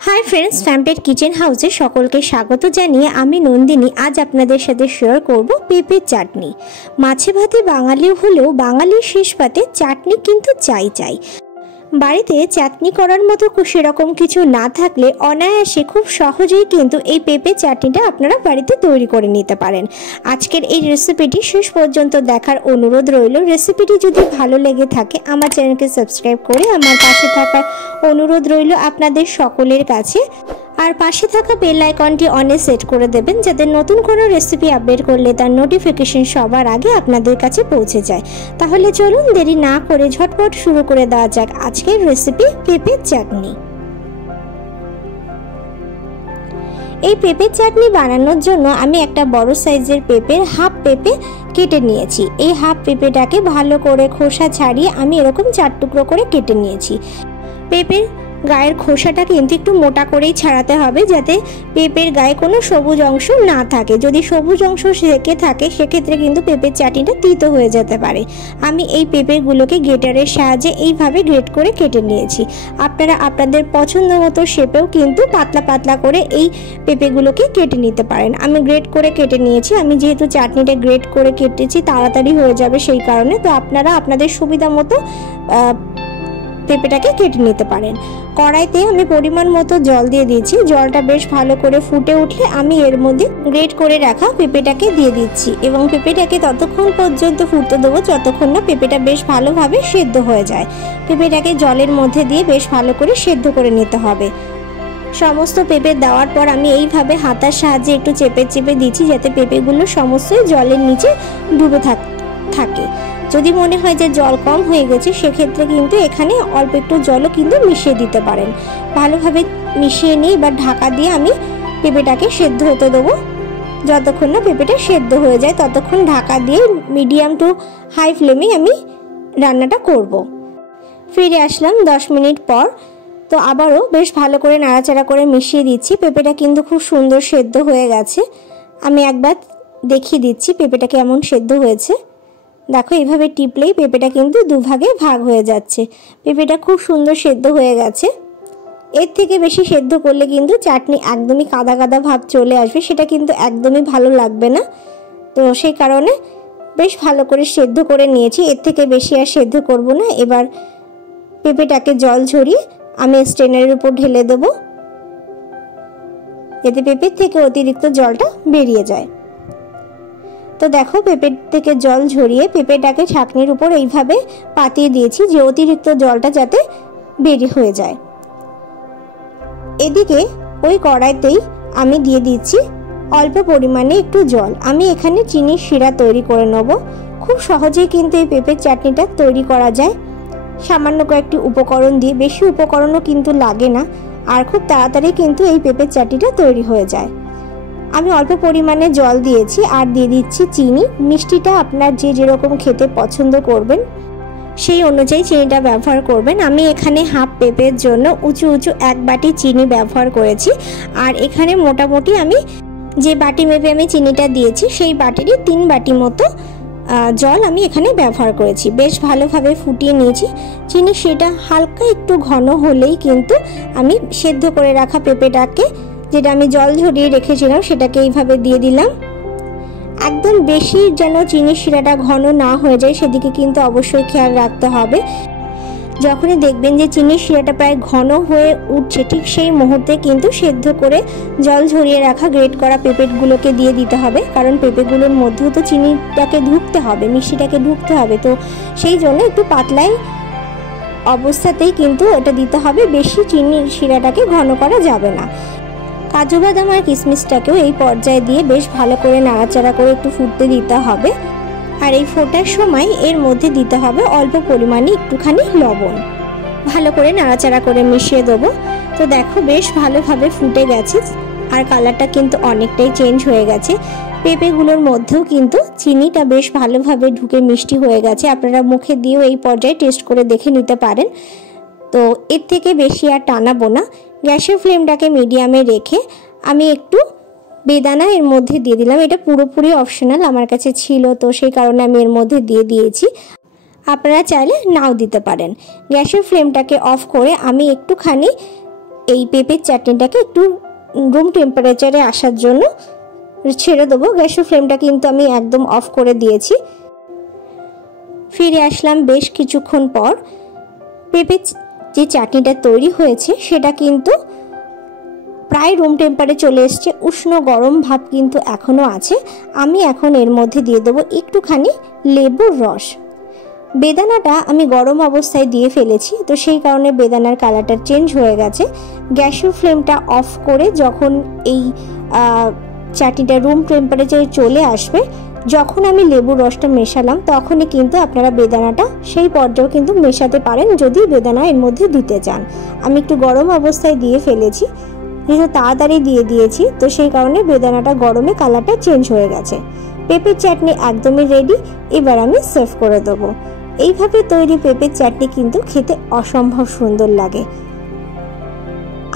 Hi friends फैम्पेट kitchen हाउसे सकलके स्वागत जानिए आमी नंदिनी आज आपनादेर साथे शेयर करब पेঁপের चाटनी। माछे भाते बांगाली हलेও बांगालिर शेष पाते चाटनी किन्तु चाই चाই। বাড়িতে চাটনি করার মতো সেরকম কিছু না থাকলে অনায়াসে খুব সহজেই কিন্তু এই পেঁপে চাটনিটা আপনারা বাড়িতে তৈরি করে নিতে পারেন। আজকের এই রেসিপিটি শেষ পর্যন্ত দেখার অনুরোধ রইল। রেসিপিটি যদি ভালো লেগে থাকে আমার চ্যানেলকে সাবস্ক্রাইব করে আমার পাশে থাকার অনুরোধ রইল আপনাদের সকলের কাছে। আর পাশে থাকা বেল আইকনটি অনে সেট করে দেবেন যাতে নতুন কোনো রেসিপি আপডেট করলে তার নোটিফিকেশন সবার আগে আপনাদের কাছে পৌঁছে যায়। তাহলে চলুন দেরি না করে ঝটপট শুরু করে দেওয়া যাক আজকের রেসিপি পেঁপের চাটনি। এই পেঁপের চাটনি বানানোর জন্য আমি একটা বড় সাইজের পেঁপের হাফ পেঁপে কেটে নিয়েছি। এই হাফ পেঁপেটাকে ভালো করে খোসা ছাড়িয়ে আমি এরকম 4 টুকরো করে কেটে নিয়েছি। পেঁপের গায়ের খোসাটা কিন্তু একটু মোটা করেই ছাড়াতে হবে যাতে পেঁপের গায়ে কোনো সবুজ অংশ না থাকে। যদি সবুজ অংশ থেকে থাকে সেক্ষেত্রে কিন্তু পেঁপের চাটনিটা তিতো হয়ে যেতে পারে। আমি এই পেঁপেগুলোকে গ্রেটারের সাহায্যে এইভাবে গ্রেট করে কেটে নিয়েছি। আপনারা আপনাদের পছন্দ মতো শেপেও কিন্তু পাতলা পাতলা করে এই পেঁপেগুলোকে কেটে নিতে পারেন। আমি গ্রেট করে কেটে নিয়েছি। আমি যেহেতু চাটনিটা গ্রেট করে কেটেছি তাড়াতাড়ি হয়ে যাবে সেই কারণে, তো আপনারা আপনাদের সুবিধা মতো পেঁপেটাকে কেটে নিতে পারেন। কড়াইতে আমি পরিমাণ মতো জল দিয়ে দিয়েছি। জলটা বেশ ভালো করে ফুটে উঠলে আমি এর মধ্যে গ্রেট করে রাখা পেঁপেটাকে দিয়ে দিচ্ছি এবং পেঁপেটাকে ততক্ষণ পর্যন্ত ফুটতে দেবো যতক্ষণ না পেঁপেটা বেশ ভালোভাবে সেদ্ধ হয়ে যায়। পেঁপেটাকে জলের মধ্যে দিয়ে বেশ ভালো করে সেদ্ধ করে নিতে হবে। সমস্ত পেঁপে দেওয়ার পর আমি এইভাবে হাতার সাহায্যে একটু চেপে চেপে দিচ্ছি যাতে পেঁপেগুলো সমস্তই জলের নিচে ডুবে থাকে। যদি মনে হয় যে জল কম হয়ে গেছে সেক্ষেত্রে কিন্তু এখানে অল্প একটু জলও কিন্তু মিশিয়ে দিতে পারেন। ভালোভাবে মিশিয়ে নিয়ে এবার ঢাকা দিয়ে আমি পেঁপেটাকে সেদ্ধ হতে দেবো। যতক্ষণ না পেঁপেটা সেদ্ধ হয়ে যায় ততক্ষণ ঢাকা দিয়ে মিডিয়াম টু হাই ফ্লেমে আমি রান্নাটা করব। ফিরে আসলাম 10 মিনিট পর। তো আবারও বেশ ভালো করে নাড়াচাড়া করে মিশিয়ে দিচ্ছি। পেঁপেটা কিন্তু খুব সুন্দর সেদ্ধ হয়ে গেছে। আমি একবার দেখিয়ে দিচ্ছি পেঁপেটা কেমন সেদ্ধ হয়েছে। দেখো এইভাবে টিপলেই পেঁপেটা কিন্তু দুভাগে ভাগ হয়ে যাচ্ছে। পেঁপেটা খুব সুন্দর সেদ্ধ হয়ে গেছে। এর থেকে বেশি সেদ্ধ করলে কিন্তু চাটনি একদমই কাদা কাদা ভাব চলে আসবে, সেটা কিন্তু একদমই ভালো লাগবে না। তো সেই কারণে বেশ ভালো করে সেদ্ধ করে নিয়েছি। এর থেকে বেশি আর সেদ্ধ করব না। এবার পেঁপেটাকে জল ঝরিয়ে আমি স্ট্রেনারের উপর ঢেলে দেবো যাতে পেঁপের থেকে অতিরিক্ত জলটা বেরিয়ে যায়। তো দেখো পেঁপের থেকে জল ঝরিয়ে পেঁপেটাকে ছাঁকনির উপর এইভাবে পাতিয়ে দিয়েছি যে অতিরিক্ত জলটা যাতে বেরিয়ে হয়ে যায়। এদিকে ওই কড়াইতেই আমি দিয়ে দিচ্ছি অল্প পরিমাণে একটু জল। আমি এখানে চিনির শিরা তৈরি করে নেব। খুব সহজেই কিন্তু এই পেঁপের চাটনিটা তৈরি করা যায় সামান্য কয়েকটি উপকরণ দিয়ে। বেশি উপকরণও কিন্তু লাগে না আর খুব তাড়াতাড়ি কিন্তু এই পেঁপের চাটনিটা তৈরি হয়ে যায়। আমি অল্প পরিমাণে জল দিয়েছি আর দিয়ে দিচ্ছি চিনি। মিষ্টিটা আপনার যে যেরকম খেতে পছন্দ করবেন সেই অনুযায়ী চিনিটা ব্যবহার করবেন। আমি এখানে হাফ পেঁপের জন্য উঁচু উঁচু 1 বাটি চিনি ব্যবহার করেছি। আর এখানে মোটামুটি আমি যে বাটি মেপে আমি চিনিটা দিয়েছি সেই বাটিরই 3 বাটি মতো জল আমি এখানে ব্যবহার করেছি। বেশ ভালোভাবে ফুটিয়ে নিয়েছি। চিনি সেটা হালকা একটু ঘন হলেই কিন্তু আমি সেদ্ধ করে রাখা পেঁপেটাকে, যেটা আমি জল ঝরিয়ে রেখেছিলাম, সেটাকে এইভাবে দিয়ে দিলাম। একদম বেশি যেন চিনির শিরাটা ঘন না হয়ে যায় সেদিকে কিন্তু অবশ্যই খেয়াল রাখতে হবে। যখনই দেখবেন যে চিনির শিরাটা প্রায় ঘন হয়ে উঠছে ঠিক সেই মুহূর্তে কিন্তু সেদ্ধ করে জল ঝরিয়ে রাখা গ্রেট করা পেঁপেগুলোকে দিয়ে দিতে হবে, কারণ পেঁপেগুলোর মধ্যেও তো চিনিটাকে ঢুকতে হবে, মিষ্টিটাকে ঢুকতে হবে। তো সেই জন্য একটু পাতলাই অবস্থাতেই কিন্তু এটা দিতে হবে, বেশি চিনির শিরাটাকে ঘন করা যাবে না। কাজু বাদাম আর কিশমিশটাকেও এই পর্যায়ে দিয়ে বেশ ভালো করে নাড়াচাড়া করে একটু ফুটতে দিতে হবে। আর এই ফোটার সময় এর মধ্যে দিতে হবে অল্প পরিমাণে একটুখানি লবণ। ভালো করে নাড়াচাড়া করে মিশিয়ে দেবো। তো দেখো বেশ ভালোভাবে ফুটে গেছে আর কালারটা কিন্তু অনেকটাই চেঞ্জ হয়ে গেছে। পেঁপেগুলোর মধ্যেও কিন্তু চিনিটা বেশ ভালোভাবে ঢুকে মিষ্টি হয়ে গেছে। আপনারা মুখে দিয়েও এই পর্যায়ে টেস্ট করে দেখে নিতে পারেন। তো এর থেকে বেশি আর টানাবো না। গ্যাসের ফ্লেমটাকে মিডিয়ামে রেখে আমি একটু বেদানা এর মধ্যে দিয়ে দিলাম। এটা পুরোপুরি অপশনাল, আমার কাছে ছিল তো সেই কারণে আমি এর মধ্যে দিয়ে দিয়েছি। আপনারা চাইলে নাও দিতে পারেন। গ্যাসের ফ্লেমটাকে অফ করে আমি একটুখানি এই পেঁপের চাটনিটাকে একটু রুম টেম্পারেচারে আসার জন্য ছেড়ে দেবো। গ্যাসের ফ্লেমটা কিন্তু আমি একদম অফ করে দিয়েছি। ফিরে আসলাম বেশ কিছুক্ষণ পর। পেঁপের যে চাটনিটা তৈরি হয়েছে সেটা কিন্তু প্রায় রুম টেম্পারে চলে এসছে, উষ্ণ গরম ভাব কিন্তু এখনও আছে। আমি এখন এর মধ্যে দিয়ে দেবো একটুখানি লেবুর রস। বেদানাটা আমি গরম অবস্থায় দিয়ে ফেলেছি, তো সেই কারণে বেদানার কালারটা চেঞ্জ হয়ে গেছে। গ্যাসের ফ্লেমটা অফ করে যখন এই চাটনিটা রুম টেম্পারেচারে চলে আসবে, যখন আমি লেবুর রসটা মেশালাম তখনই কিন্তু আপনারা বেদানাটা সেই পর্যায়েও কিন্তু মেশাতে পারেন যদি বেদানা এর মধ্যে দিতে চান। আমি একটু গরম অবস্থায় দিয়ে ফেলেছি, যেহেতু তাড়াতাড়ি দিয়ে দিয়েছি, তো সেই কারণে বেদানাটা গরমে কালারটা চেঞ্জ হয়ে গেছে। পেঁপের চাটনি একদমই রেডি। এবার আমি সার্ভ করে দেবো। এইভাবে তৈরি পেঁপের চাটনি কিন্তু খেতে অসম্ভব সুন্দর লাগে।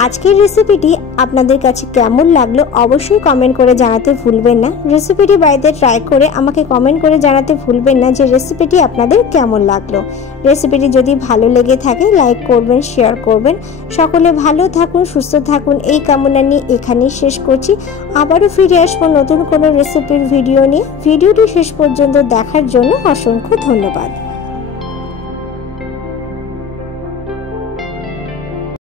আজকের রেসিপিটি আপনাদের কাছে কেমন লাগলো অবশ্যই কমেন্ট করে জানাতে ভুলবেন না। রেসিপিটি বাড়িতে ট্রাই করে আমাকে কমেন্ট করে জানাতে ভুলবেন না যে রেসিপিটি আপনাদের কেমন লাগলো। রেসিপিটি যদি ভালো লেগে থাকে লাইক করবেন, শেয়ার করবেন। সকলে ভালো থাকুন, সুস্থ থাকুন এই কামনা নিয়ে এখানেই শেষ করছি। আবারও ফিরে আসবো নতুন কোনো রেসিপির ভিডিও নিয়ে। ভিডিওটি শেষ পর্যন্ত দেখার জন্য অসংখ্য ধন্যবাদ।